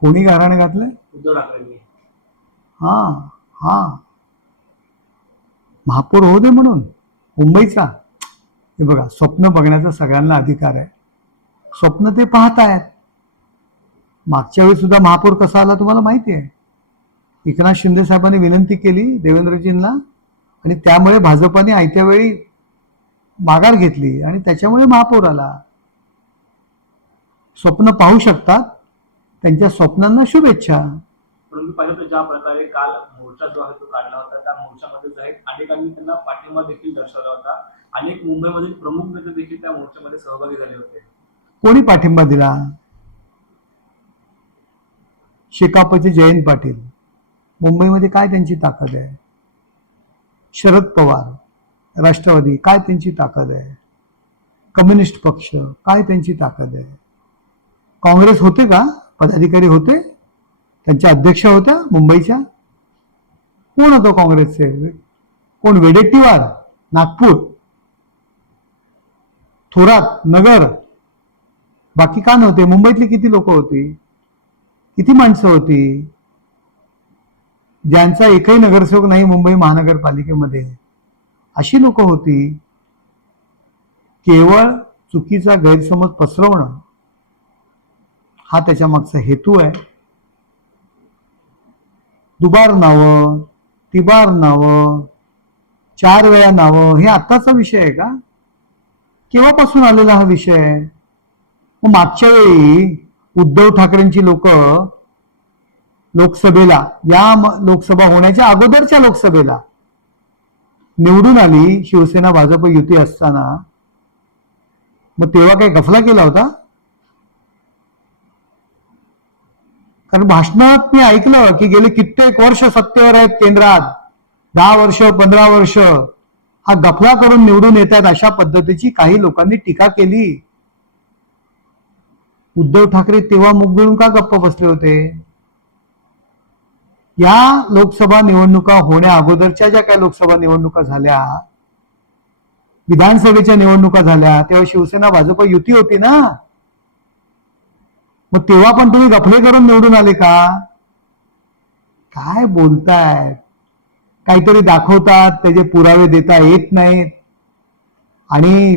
कोणी गाराणे घातलंय हा हा महापौर होऊ दे म्हणून मुंबईचा हे बघा स्वप्न बघण्याचा सगळ्यांना अधिकार आहे स्वप्न ते पाहतायत मागच्या वेळी सुद्धा महापौर कसा आला तुम्हाला माहिती आहे एकनाथ शिंदे साहेबांनी विनंती केली देवेंद्रजींना आणि त्यामुळे भाजपाने आयत्या वेळी माघार घेतली आणि त्याच्यामुळे महापौर आला स्वप्न पाहू शकतात त्यांच्या स्वप्नांना शुभेच्छा परंतु तर ज्या प्रकारे काल मोर्चा जो आहे तो काढला होता त्या मोर्चामध्ये आहे अनेकांनी त्यांना पाठिंबा देखील दर्शवला होता अनेक मुंबईमधील प्रमुख नेते देखील त्या मोर्चामध्ये सहभागी झाले होते कोणी पाठिंबा दिला शेकापचे जयंत पाटील मुंबईमध्ये काय त्यांची ताकद आहे शरद पवार राष्ट्रवादी काय त्यांची ताकद आहे कम्युनिस्ट पक्ष काय त्यांची ताकद आहे काँग्रेस होते का पदाधिकारी होते त्यांच्या अध्यक्ष होत्या मुंबईच्या कोण होतो काँग्रेसचे कोण वेडेट्टीवार नागपूर थोरात नगर बाकी का नव्हते मुंबईतली किती लोक होती किती माणसं होती ज्यांचा एकही नगरसेवक नाही मुंबई महानगरपालिकेमध्ये अशी लोक होती केवळ चुकीचा गैरसमज पसरवणं हा त्याच्या मागचा हेतू आहे दुबार नावं तिबार नावं चार वेळा नावं हे आत्ताचा विषय आहे का केव्हापासून आलेला हा विषय आहे मग मागच्या वेळी उद्धव ठाकरेंची लोक लोकसभेला या लोकसभा होण्याच्या अगोदरच्या लोकसभेला निवडून आली शिवसेना भाजप युती असताना मग तेव्हा काही गफला केला होता कारण भाषणात मी ऐकलं की गेले कित्येक वर्ष सत्तेवर आहेत केंद्रात दहा वर्ष पंधरा वर्ष हा गफला करून निवडून येतात अशा पद्धतीची काही लोकांनी टीका केली उद्धव ठाकरे तेव्हा मुगळून का गप्प बसले होते या लोकसभा निवडणुका होण्या अगोदरच्या ज्या काही लोकसभा निवडणुका झाल्या विधानसभेच्या निवडणुका झाल्या तेव्हा शिवसेना भाजप युती होती ना मग तेव्हा पण तुम्ही गफले करून निवडून आले का काय बोलताय काहीतरी दाखवतात त्याचे पुरावे देता येत नाहीत आणि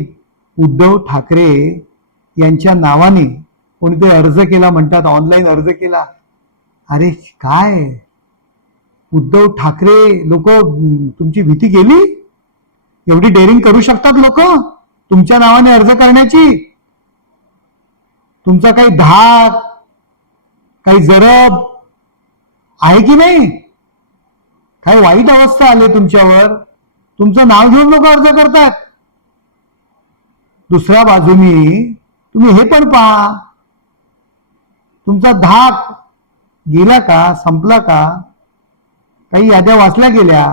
उद्धव ठाकरे यांच्या नावाने कोणीतरी अर्ज केला म्हणतात ऑनलाईन अर्ज केला अरे काय उद्धव ठाकरे लोक तुमची भीती गेली एवढी डेअरिंग करू शकतात लोक तुमच्या नावाने अर्ज करण्याची तुमचा काही धाक काही जरब आहे की नाही काही वाईट अवस्था आली तुमच्यावर तुमचं नाव घेऊन लोक अर्ज करतात दुसऱ्या बाजूनी तुम्ही हे पण पहा तुमचा धाक गेला का संपला का काही याद्या वाचल्या गेल्या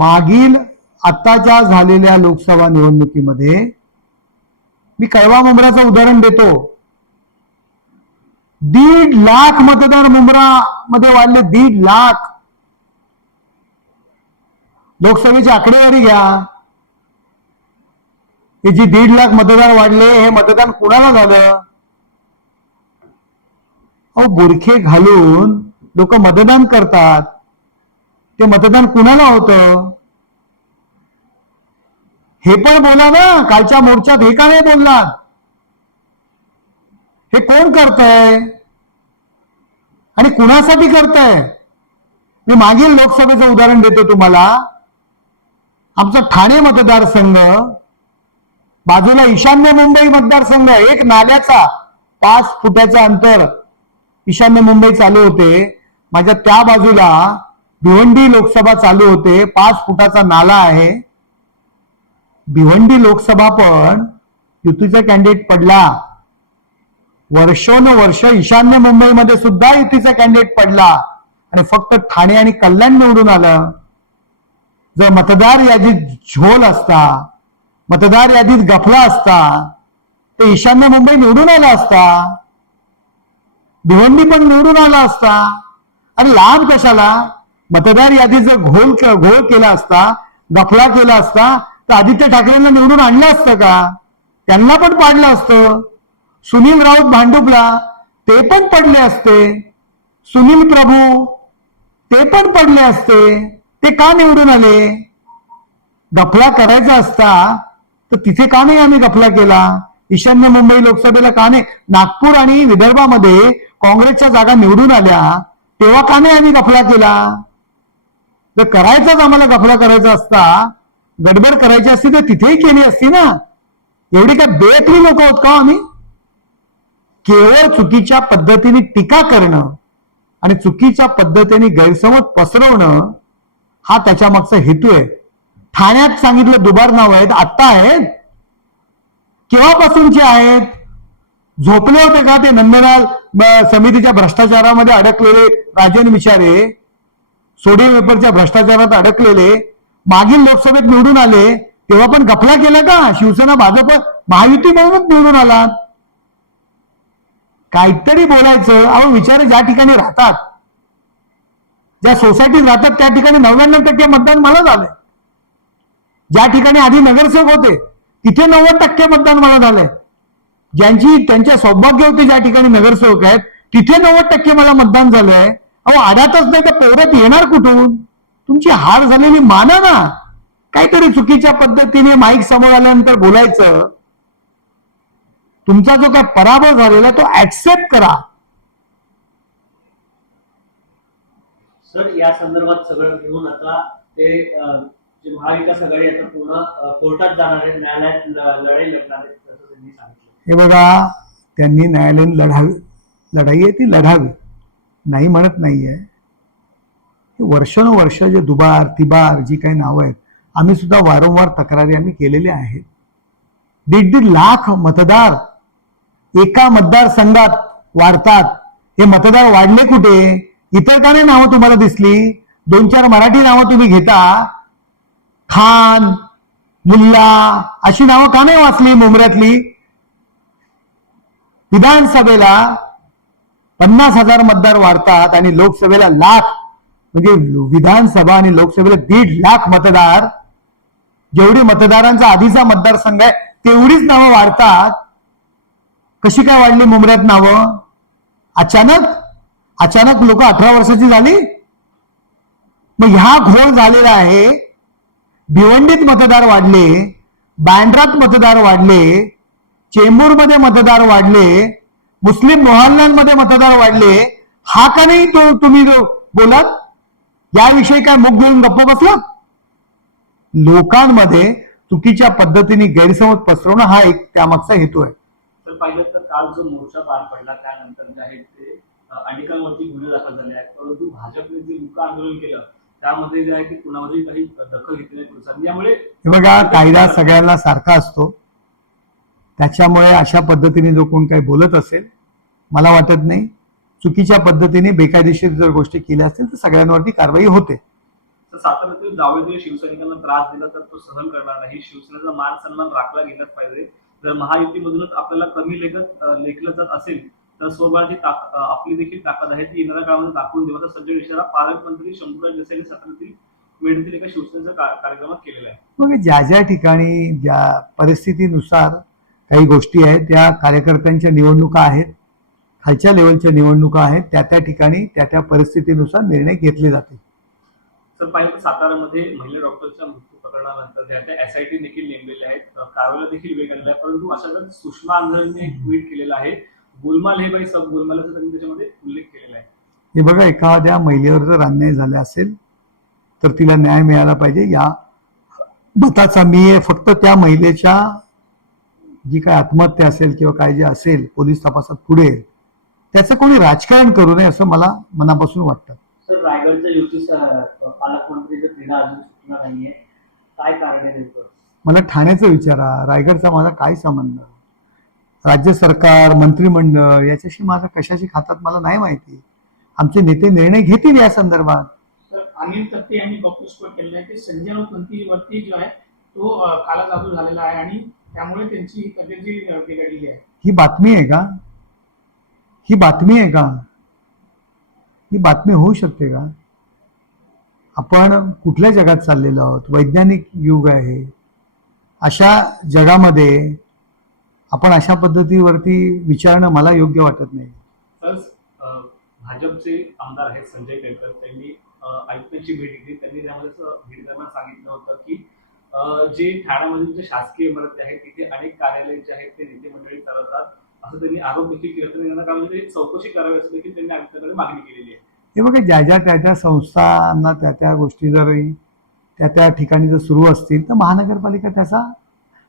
मागील आत्ताच्या झालेल्या लोकसभा निवडणुकीमध्ये मी कळवा मुंबराचं उदाहरण देतो दीड लाख मतदार मुंब्रा मध्ये वाढले दीड लाख लोकसभेची आकडेवारी घ्या हे जी दीड लाख मतदार वाढले हे मतदान कुणाला झालं अहो बुरखे घालून लोक मतदान करतात ते मतदान कुणाला होतं हे पण बोला ना कालच्या मोर्चात हे का नाही बोलला हे कोण करतय आणि कुणासाठी करतय मी मागील लोकसभेचं उदाहरण देतो तुम्हाला आमचा ठाणे मतदारसंघ बाजूला ईशान्य मुंबई मतदारसंघ एक नाल्याचा पाच फुटाचं अंतर ईशान्य मुंबई चालू होते माझ्या त्या बाजूला भिवंडी लोकसभा चालू होते पाच फुटाचा नाला आहे भिवंडी लोकसभा पण युतीचा कॅन्डिडेट पडला वर्षोन ईशान्य मुंबईमध्ये सुद्धा युतीचा कॅन्डिडेट पडला आणि फक्त ठाणे आणि कल्याण निवडून आलं जर मतदार यादीत झोल असता मतदार यादीत गफला असता तर ईशान्य मुंबई निवडून आला असता भिवंडी पण निवडून आला असता आणि लाभ कशाला मतदार यादीत जर घोल घोळ केला असता गफला केला असता तर आदित्य ठाकरेंना निवडून आणलं असतं का त्यांना पण पाडलं असतं सुनील राऊत भांडुपला ते पण पडले असते सुनील प्रभू ते पण पडले असते ते का निवडून आले गफला करायचा असता तर तिथे का नाही आम्ही गफला केला ईशान्य मुंबई लोकसभेला का नाही नागपूर आणि विदर्भामध्ये काँग्रेसच्या जागा निवडून आल्या तेव्हा का नाही आम्ही गफला केला जर करायचाच आम्हाला गफला करायचा असता गडबड करायची असती तर तिथेही केली असती ना एवढी काय बेतरी लोक आहोत का आम्ही केवळ चुकीच्या पद्धतीने टीका करणं आणि चुकीच्या पद्धतीने गैरसमज पसरवणं हा त्याच्या मागचा हेतू आहे ठाण्यात सांगितलं दुबार नाव आहेत आत्ता आहेत केव्हापासूनचे आहेत झोपले होते का ते नंदलाल समितीच्या भ्रष्टाचारामध्ये अडकलेले राजन विचारे सोडियम पेपरच्या भ्रष्टाचारात अडकलेले मागील लोकसभेत निवडून आले तेव्हा पण गफला केला का शिवसेना भाजप महायुती म्हणूनच निवडून आला काहीतरी बोलायचं अहो विचार ज्या ठिकाणी राहतात ज्या सोसायटी राहतात त्या ठिकाणी नव्याण्णव टक्के मतदान मला झालंय ज्या ठिकाणी आधी नगरसेवक होते तिथे नव्वद टक्के मतदान मला झालंय ज्यांची त्यांच्या सौभाग्य होते ज्या ठिकाणी नगरसेवक आहेत तिथे नव्वद टक्के मला मतदान झालंय अहो आढातच नाही तर पोरत येणार कुठून तुमची हार झालेली माना ना काहीतरी चुकीच्या पद्धतीने माईक समोर आल्यानंतर बोलायचं तुमचा जो काय पराभव झालेला तो ऍक्सेप्ट करा सर या संदर्भात सगळं घेऊन आता ते जे महाविकास आघाडी आता पूर्ण कोर्टात जाणार आहे न्यायालयात लढाई लढणार आहे त्यांनी सांगितलं हे बघा त्यांनी न्यायालयीन लढावी लढाई आहे ती लढावी नाही म्हणत नाहीये वर्षानुवर्ष जे दुबार तिबार जी काही नावं आहेत आम्ही सुद्धा वारंवार तक्रारी आम्ही केलेल्या आहेत दीड दीड लाख मतदार एका मतदारसंघात वाढतात हे मतदार वाढले कुठे इतर का नाही नावं तुम्हाला दिसली दोन चार मराठी नावं तुम्ही घेता खान मुल्ला अशी नावं का नाही वाचली मुंबऱ्यातली विधानसभेला पन्नास हजार मतदार वाढतात आणि लोकसभेला लाख म्हणजे विधानसभा आणि लोकसभेला दीड लाख मतदार जेवढी मतदारांचा आधीचा मतदारसंघ आहे तेवढीच नावं वाढतात कशी काय वाढली मुंबऱ्यात नावं अचानक अचानक लोक अठरा वर्षाची झाली मग ह्या घोळ झालेला आहे भिवंडीत मतदार वाढले बांड्रात मतदार वाढले चेंबूरमध्ये मतदार वाढले मुस्लिम मोहल्ल्यांमध्ये मतदार वाढले हा का नाही तो तुम्ही बोलात याविषयी काय मुख घेऊन गप्प बसला लोकांमध्ये चुकीच्या पद्धतीने गैरसमज पसरवणं हा एक त्यामागचा हेतू आहे तर पाहिलं तर काल जो मोर्चा पार पडला त्यानंतर जे आहे ते अनेकांवरती गुन्हे दाखल झाले आहेत परंतु भाजपने जे मुख आंदोलन केलं त्यामध्ये जे आहे की कुणावरही काही दखल घेतली नाही बघा कायदा सगळ्यांना सारखा असतो त्याच्यामुळे अशा पद्धतीने जो कोण काही बोलत असेल मला वाटत नाही चुकीच्या पद्धतीने बेकायदेशीर जर गोष्टी केल्या असतील तर सगळ्यांवरती कारवाई होते साताऱ्यातील जावळीतील शिवसैनिकांना त्रास दिला तर तो सहन करणार नाही शिवसेनेचा मान सन्मान राखला गेलाच पाहिजे जर महायुतीमधूनच आपल्याला कमी लेखत लेखलं जात असेल तर स्वबळाची आपली देखील ताकद आहे ती येणाऱ्या काळामध्ये दाखवून देवाचा सज्जड इशारा पालकमंत्री शंभूराज देसाई यांनी साताऱ्यातील एका शिवसेनेच्या कार्यक्रमात केलेला आहे मग ज्या ज्या ठिकाणी ज्या परिस्थितीनुसार काही गोष्टी आहेत त्या कार्यकर्त्यांच्या निवडणुका आहेत खालच्या लेवलच्या निवडणुका आहेत त्या त्या ठिकाणी त्या त्या परिस्थितीनुसार निर्णय घेतले जाते सर पाहिजे सातारामध्ये महिला डॉक्टरच्या मृत्यू प्रकरणानंतर त्या त्या एस आय टी देखील नेमलेल्या आहेत कारवाला देखील वेग आणला आहे परंतु अशा वेळेस सुषमा आंधळेने एक ट्विट केलेलं आहे गुलमाल हे बाई सब गुलमालाचा त्यांनी त्याच्यामध्ये उल्लेख केलेला आहे हे बघा एखाद्या महिलेवर जर अन्याय झाला असेल तर तिला न्याय मिळाला पाहिजे या मताचा मी आहे फक्त त्या महिलेच्या जी काय आत्महत्या असेल किंवा काय जे असेल पोलीस तपासात पुढे त्याचं कोणी राजकारण करू नये असं मला मनापासून वाटतं सर नाहीये काय मला ठाण्याचं विचारा रायगडचा माझा काय संबंध राज्य सरकार मंत्रिमंडळ याच्याशी माझा कशाशी खातात मला नाही माहिती आमचे नेते निर्णय घेतील या संदर्भात अनिल तत्ते यांनी बकुस्फोट केलेलं आहे की संजय राऊत मंत्रीवरती जो आहे तो काला लागू झालेला आहे आणि त्यामुळे त्यांची तब्येत जी बिघडलेली आहे ही बातमी आहे का ही बातमी आहे का ही बातमी होऊ शकते का आपण कुठल्या जगात चाललेलो आहोत वैज्ञानिक युग आहे अशा जगामध्ये आपण अशा पद्धतीवरती विचारणं मला योग्य वाटत नाही भाजपचे आमदार आहेत संजय केळकर त्यांनी आयुक्तांची भेट घेतली त्यांनी त्यामध्ये भेटताना सांगितलं होतं की जे ठाण्यामधील जे शासकीय इमारती आहेत तिथे अनेक कार्यालय जे आहेत ते नेते मंडळी चालवतात असं त्यांनी आरोप देखील केला तर चौकशी करावी असं देखील त्यांनी मागणी केलेली आहे हे बघा ज्या ज्या त्या त्या संस्थांना त्या त्या गोष्टी जर त्या त्या ठिकाणी जर सुरू असतील तर महानगरपालिका त्याचा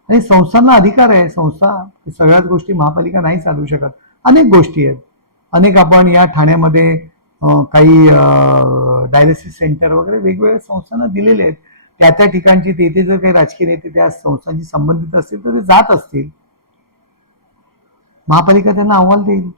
आणि संस्थांना अधिकार आहे संस्था सगळ्याच गोष्टी महापालिका नाही चालवू शकत अनेक गोष्टी आहेत अनेक आपण या ठाण्यामध्ये काही डायलिसिस सेंटर वगैरे वेगवेगळ्या संस्थांना दिलेले आहेत त्या त्या ठिकाणची तेथे जर काही राजकीय नेते त्या संस्थांशी संबंधित असतील तर ते जात असतील महापालिका त्यांना अहवाल देईल